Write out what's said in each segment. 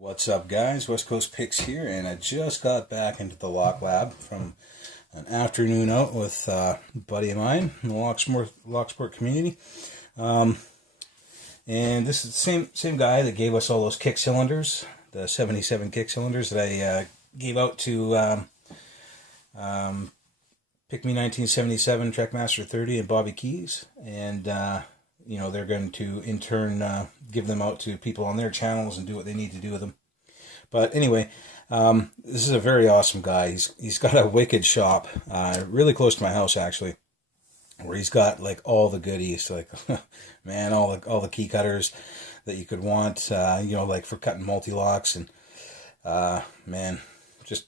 What's up, guys? West Coast Picks here, and I just got back into the Lock Lab from an afternoon out with a buddy of mine in the Locksport community. And this is the same guy that gave us all those kick cylinders, the 77 kick cylinders that I gave out to Pick Me 1977, Trekmaster 30, and Bobby Keys. And they're going to in turn give them out to people on their channels and do what they need to do with them. But anyway, this is a very awesome guy. He's got a wicked shop really close to my house, actually, where he's got like all the goodies, like man, all the key cutters that you could want, like for cutting multi-locks, and man, just a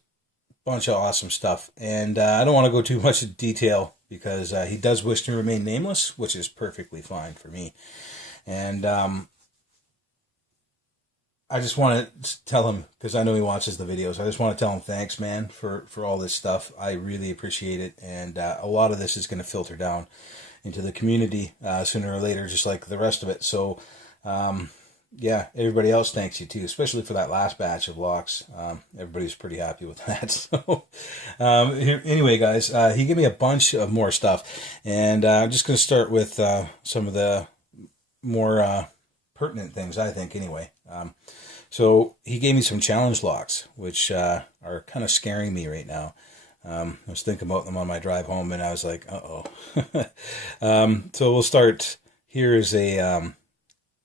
bunch of awesome stuff. And I don't want to go too much into detail because he does wish to remain nameless, which is perfectly fine for me. And I just want to tell him, because I know he watches the videos, I just want to tell him thanks, man, for all this stuff. I really appreciate it. And a lot of this is going to filter down into the community sooner or later, just like the rest of it. So, yeah, everybody else thanks you too, especially for that last batch of locks. Everybody's pretty happy with that. So, anyway, guys, he gave me a bunch of more stuff. And I'm just going to start with some of the more pertinent things, I think, anyway. So he gave me some challenge locks, which are kind of scaring me right now. I was thinking about them on my drive home, and I was like, uh-oh. So we'll start. Here is a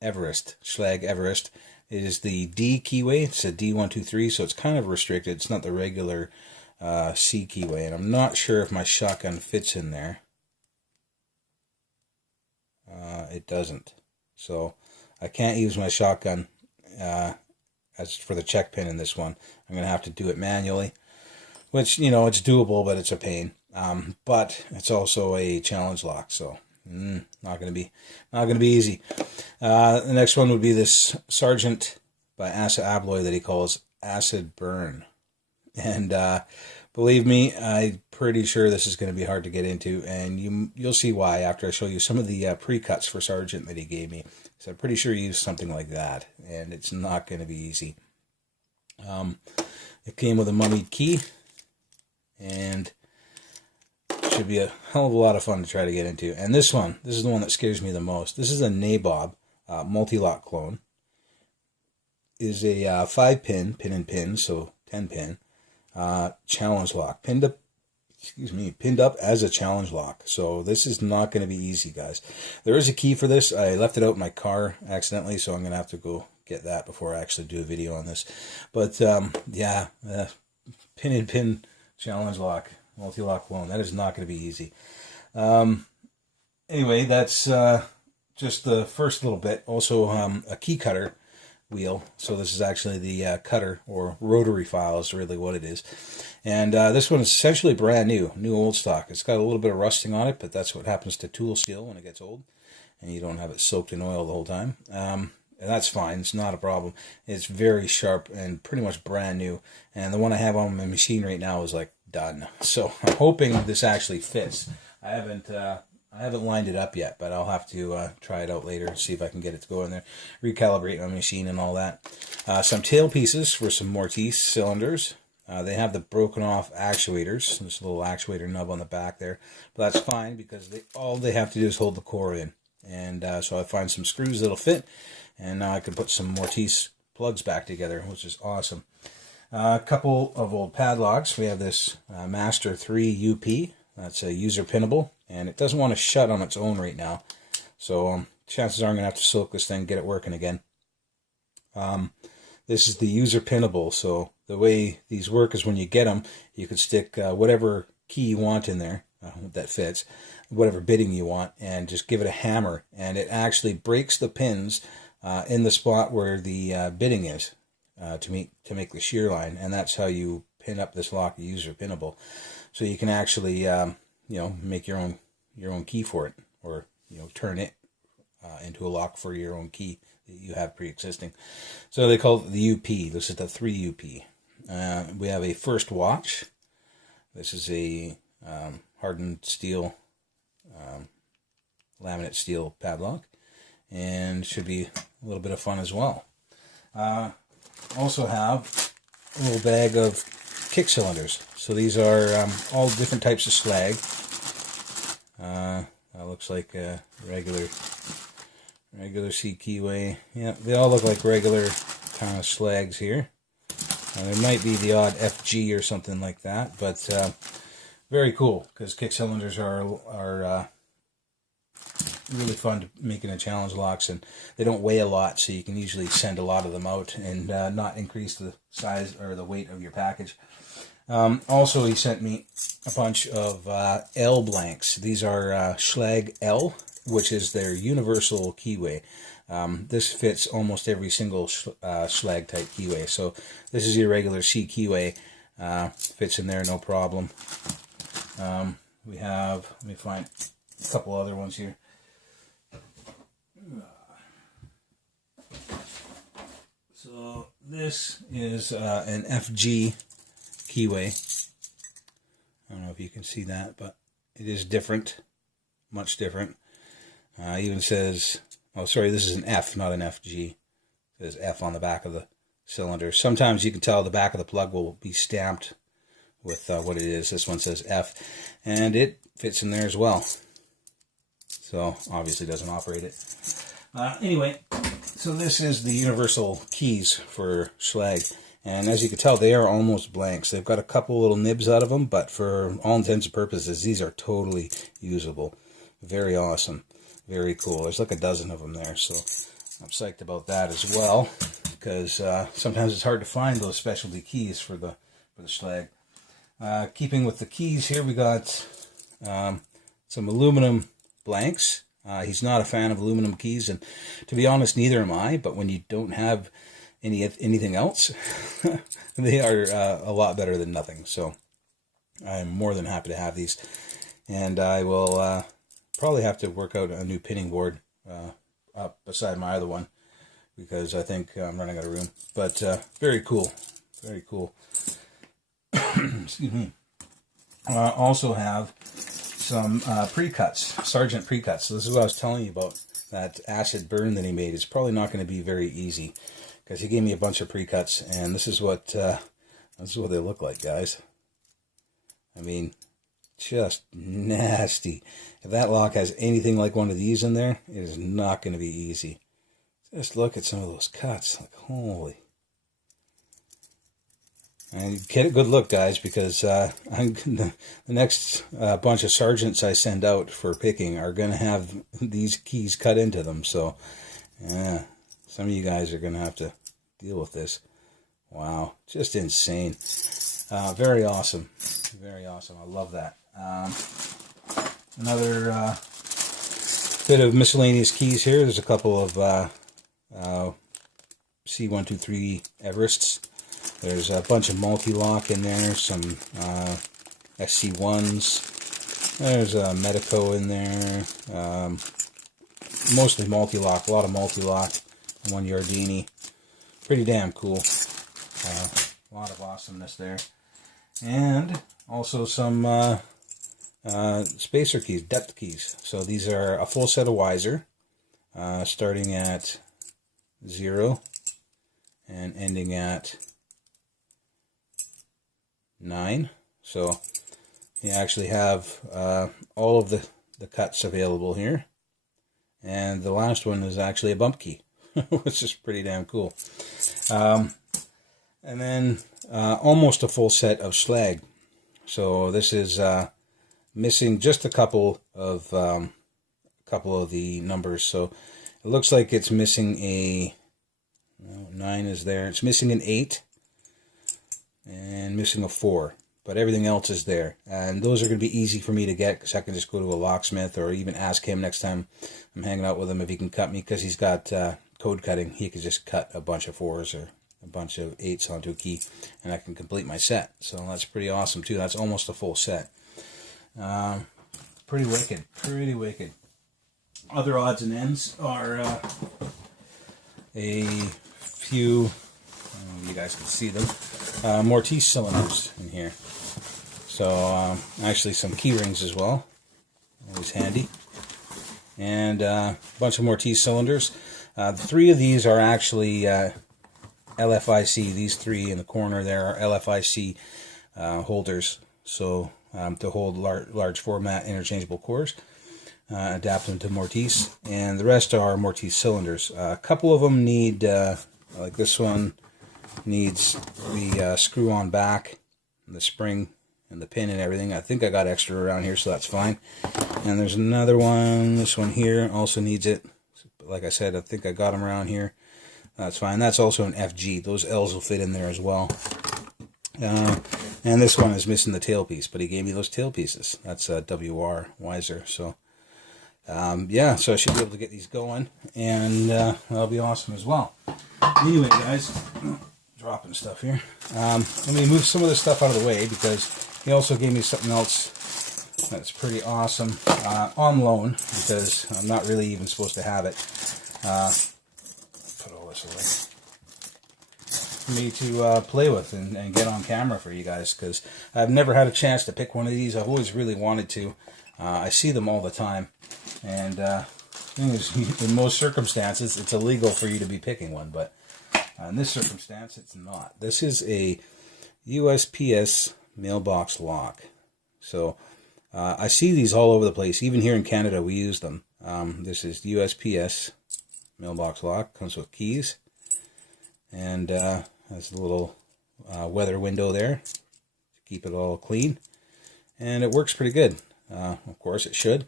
Everest, Schlag Everest. It is the D keyway. It's a D123, so it's kind of restricted. It's not the regular C keyway, and I'm not sure if my shotgun fits in there. It doesn't. So I can't use my shotgun as for the check pin in this one. I'm going to have to do it manually, which, it's doable, but it's a pain. But it's also a challenge lock, so not going to be easy. The next one would be this Sergeant by Assa Abloy that he calls Acid Burn. And believe me, I'm pretty sure this is going to be hard to get into, and you'll see why after I show you some of the pre-cuts for Sergeant that he gave me. So I'm pretty sure he used something like that, and it's not going to be easy. It came with a mummied key, and it should be a hell of a lot of fun to try to get into. And this is the one that scares me the most. This is a Nabob multi-lock clone. It is a 5-pin, pin and pin, so 10-pin. Challenge lock, pinned up as a challenge lock. So this is not going to be easy, guys. There is a key for this. I left it out in my car accidentally, so I'm going to have to go get that before I actually do a video on this. But yeah, pin and pin challenge lock, multi-lock clone. That is not going to be easy. Anyway, that's just the first little bit. Also, a key cutter wheel. So this is actually the cutter, or rotary file is really what it is. And this one is essentially brand new old stock. It's got a little bit of rusting on it, but that's what happens to tool steel when it gets old and you don't have it soaked in oil the whole time. And that's fine. It's not a problem. It's very sharp and pretty much brand new. And the one I have on my machine right now is like done. So I'm hoping this actually fits. I haven't lined it up yet, but I'll have to try it out later, see if I can get it to go in there, recalibrate my machine and all that. Some tail pieces for some Mortise cylinders. They have the broken off actuators, this little actuator nub on the back there, but that's fine because all they have to do is hold the core in. And so I find some screws that'll fit, and now I can put some Mortise plugs back together, which is awesome. A couple of old padlocks. We have this Master 3 UP. That's a user pinnable, and it doesn't want to shut on its own right now. So chances are I'm going to have to soak this thing, get it working again. This is the user pinnable. So the way these work is when you get them, you can stick whatever key you want in there that fits, whatever bitting you want, and just give it a hammer. And it actually breaks the pins in the spot where the bitting is to make the shear line. And that's how you pin up this lock, user pinnable. So you can actually, make your own key for it, or turn it into a lock for your own key that you have pre-existing. So they call it the UP. This is the 3 UP. We have a first watch. This is a hardened steel, laminate steel padlock, and should be a little bit of fun as well. also have a little bag of kick cylinders. So these are all different types of slag. That looks like a regular C keyway. Yeah, they all look like regular kind of slags here. There might be the odd FG or something like that, but very cool, because kick cylinders are really fun to make into challenge locks, and they don't weigh a lot, so you can usually send a lot of them out and not increase the size or the weight of your package. Also, he sent me a bunch of L blanks. These are Schlag L, which is their universal keyway. This fits almost every single Schlag type keyway. So this is your regular C keyway. Fits in there, no problem. We have, let me find a couple other ones here. So this is an FG keyway. I don't know if you can see that, but it is different, much different. Even says, oh sorry, this is an F, not an FG. It says F on the back of the cylinder. Sometimes you can tell the back of the plug will be stamped with what it is. This one says F, and it fits in there as well. So obviously doesn't operate it. Anyway, so this is the universal keys for Schlag. And as you can tell, they are almost blanks. They've got a couple little nibs out of them, but for all intents and purposes, these are totally usable. Very awesome. Very cool. There's like a dozen of them there, so I'm psyched about that as well, because sometimes it's hard to find those specialty keys for the Schlag. Keeping with the keys here, we got some aluminum blanks. He's not a fan of aluminum keys, and to be honest, neither am I, but when you don't have anything else, they are a lot better than nothing. So I'm more than happy to have these, and I will probably have to work out a new pinning board up beside my other one, because I think I'm running out of room. But very cool, very cool. Excuse me. Also have some pre-cuts, Sargent pre-cuts. So this is what I was telling you about, that acid burn that he made. It's probably not going to be very easy, because he gave me a bunch of pre-cuts, and this is what they look like, guys. I mean, just nasty. If that lock has anything like one of these in there, it is not going to be easy. Just look at some of those cuts. Like, holy. And get a good look, guys, because the next bunch of sergeants I send out for picking are going to have these keys cut into them. So, yeah, some of you guys are going to have to deal with this. Wow, just insane. Very awesome. Very awesome. I love that. Another bit of miscellaneous keys here. There's a couple of C123 Everests. There's a bunch of multi-lock in there, some SC1s. There's a Medico in there. Mostly multi-lock, a lot of multi-lock. One Yardini. Pretty damn cool. A lot of awesomeness there. And also some spacer keys, depth keys. So these are a full set of Weiser, starting at 0 and ending at 9. So you actually have all of the cuts available here. And the last one is actually a bump key, which is pretty damn cool. And then almost a full set of Schlag. So this is missing just a couple of the numbers. So it looks like it's missing a 9 is there. It's missing an 8 and missing a 4. But everything else is there. And those are going to be easy for me to get, because I can just go to a locksmith or even ask him next time I'm hanging out with him if he can cut me, because he's got code cutting. He could just cut a bunch of 4s or a bunch of 8s onto a key, and I can complete my set. So that's pretty awesome too. That's almost a full set. Pretty wicked. Pretty wicked. Other odds and ends are a few, I don't know if you guys can see them, Mortise cylinders in here. So actually some key rings as well, always handy, and a bunch of Mortise cylinders. 3 of these are actually LFIC. These three in the corner there are LFIC holders, so to hold large format interchangeable cores. Adapt them to Mortise, and the rest are Mortise cylinders. A couple of them need, like this one, needs the screw-on back, the spring, and the pin and everything. I think I got extra around here, so that's fine. And there's another one, this one here, also needs it. Like I said, I think I got them around here. That's fine. That's also an FG. Those L's will fit in there as well. And this one is missing the tailpiece, but he gave me those tailpieces. That's WR Weiser, so... yeah, so I should be able to get these going, and that'll be awesome as well. Anyway, guys, dropping stuff here. Let me move some of this stuff out of the way, because he also gave me something else that's pretty awesome on loan, because I'm not really even supposed to have it. Put all this away. For me to play with and get on camera for you guys, because I've never had a chance to pick one of these. I've always really wanted to. I see them all the time. And in most circumstances, it's illegal for you to be picking one, but in this circumstance, it's not. This is a USPS mailbox lock. So I see these all over the place. Even here in Canada, we use them. This is USPS mailbox lock. Comes with keys, and has a little weather window there to keep it all clean, and it works pretty good. Of course, it should.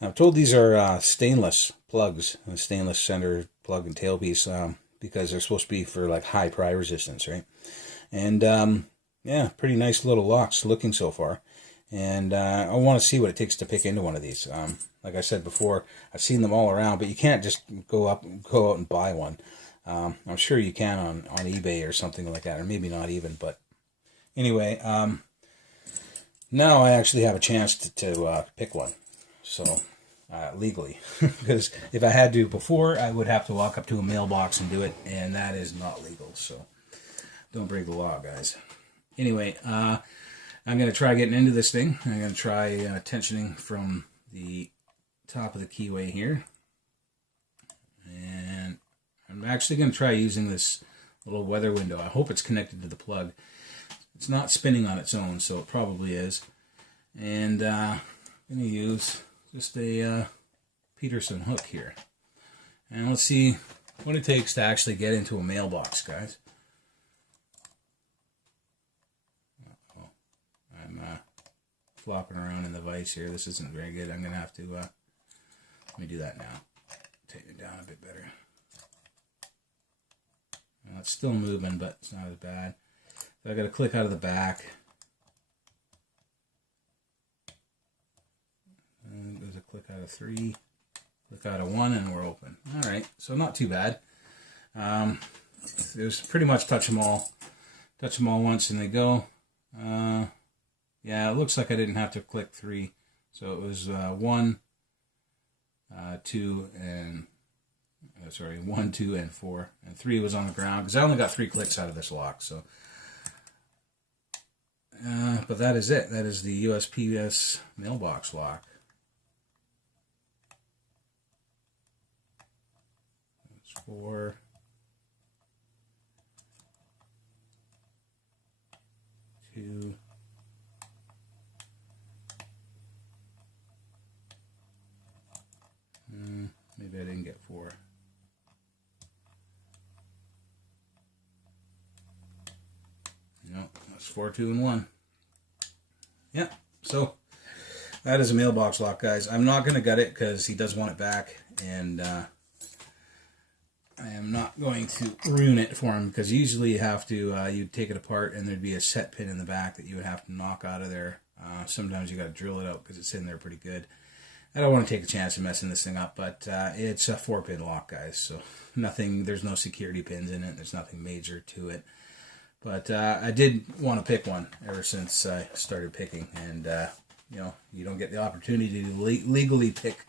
I'm told these are stainless plugs, a stainless center plug and tailpiece, because they're supposed to be for like high pry resistance, right? And yeah, pretty nice little locks looking so far. And I want to see what it takes to pick into one of these. Like I said before, I've seen them all around, but you can't just go out and buy one. I'm sure you can on eBay or something like that, or maybe not even. But anyway, now I actually have a chance to pick one. So. Legally, because if I had to before, I would have to walk up to a mailbox and do it, and that is not legal, so don't break the law, guys. Anyway, I'm going to try getting into this thing. I'm going to try tensioning from the top of the keyway here, and I'm actually going to try using this little weather window. I hope it's connected to the plug. It's not spinning on its own, so it probably is, and I'm going to use just a Peterson hook here. And let's see what it takes to actually get into a mailbox, guys. Uh-oh. I'm flopping around in the vise here. This isn't very good. I'm going to have to, let me do that now. Take it down a bit better. Well, it's still moving, but it's not as bad. So I got to click out of the back. And there's a click out of 3, click out of 1, and we're open. All right, so not too bad. It was pretty much touch them all once and they go. Yeah, it looks like I didn't have to click 3, so it was 1, 2, and 1, 2, and 4, and 3 was on the ground because I only got 3 clicks out of this lock. So, but that is it. That is the USPS mailbox lock. 4, 2, maybe I didn't get 4. No, that's 4, 2, and 1. Yeah, so that is a mailbox lock, guys. I'm not going to gut it because he does want it back, and I am not going to ruin it for him, because usually you have to, you'd take it apart and there'd be a set pin in the back that you would have to knock out of there. Sometimes you got to drill it out because it's in there pretty good. I don't want to take a chance of messing this thing up, but it's a 4-pin lock, guys, so there's no security pins in it. There's nothing major to it. But I did want to pick one ever since I started picking, and you know, you don't get the opportunity to legally pick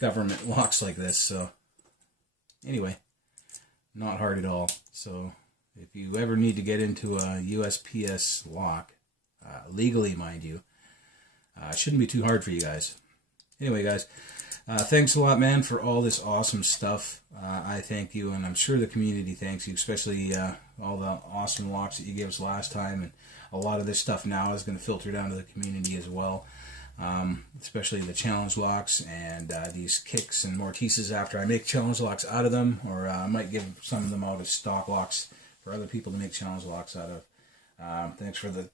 government locks like this. So anyway, not hard at all. So if you ever need to get into a USPS lock, legally, mind you, it shouldn't be too hard for you guys. Anyway, guys, Thanks a lot, man, for all this awesome stuff. I thank you, and I'm sure the community thanks you, especially all the awesome locks that you gave us last time. And a lot of this stuff now is going to filter down to the community as well, especially the challenge locks and these kicks and mortises after I make challenge locks out of them, or I might give some of them out as stock locks for other people to make challenge locks out of. Thanks for the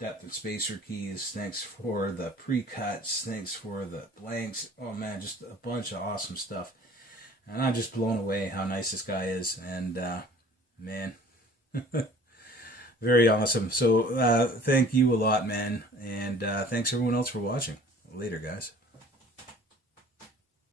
depth and spacer keys. Thanks for the pre-cuts. Thanks for the blanks. Oh man, just a bunch of awesome stuff. And I'm just blown away how nice this guy is. And man, very awesome. So thank you a lot, man. And thanks everyone else for watching. Later, guys.